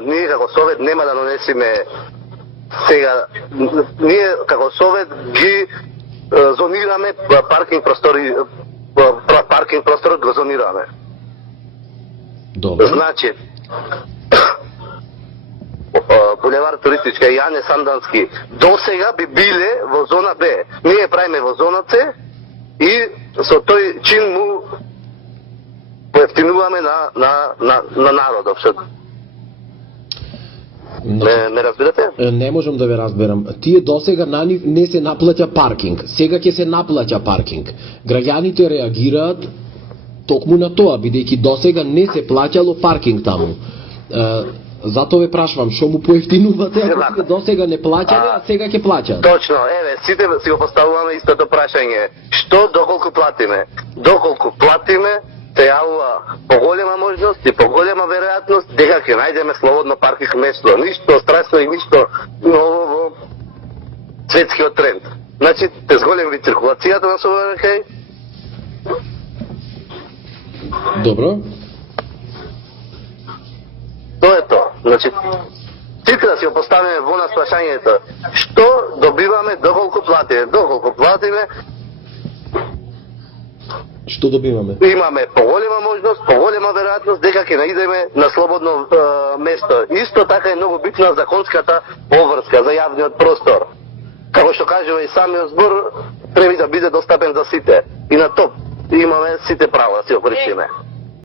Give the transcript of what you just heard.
ние како Совет нема да донесеме сега, ние како Совет ги зонираме паркинг простори, паркинг просторот го зонираме. Добро. Значи, булевар Туристичка и Јане Сандански до сега би биле во зона Б. Ние правиме во зона С и со тој чин му поевтинуваме на народов. Не разбирате? Не можам да ве разберам. Тие досега на нив не се наплаќа паркинг. Сега ќе се наплаќа паркинг. Граѓаните реагираат токму на тоа, бидејќи досега не се плаќало паркинг таму. Затоа ве прашувам, што му поевтинувате, ако сите досега не плаќале, а сега ќе плаќаат? Точно, еве, сите си го поставуваме истото прашање. Што доколку платиме? Доколку платиме, се јавува поголема можност и поголема веројатност дека ќе најдеме слободно паркинг место. Ништо страшно и ништо ново во светскиот тренд. Значи, те зголеми циркулацијата на сообраќај. Добро. Тоа е тоа. Значи, сите да си го поставиме во нас прашањето. Што добиваме доколку платиме? Доколку платиме, Што добиваме? имаме поголема можност, поголема веројатност дека ќе наидеме на слободно место. Исто така е многу битна законската обврска за јавниот простор. Како што кажува и самиот збор, треба да биде достапен за сите. И на топ имаме сите право да си го користиме.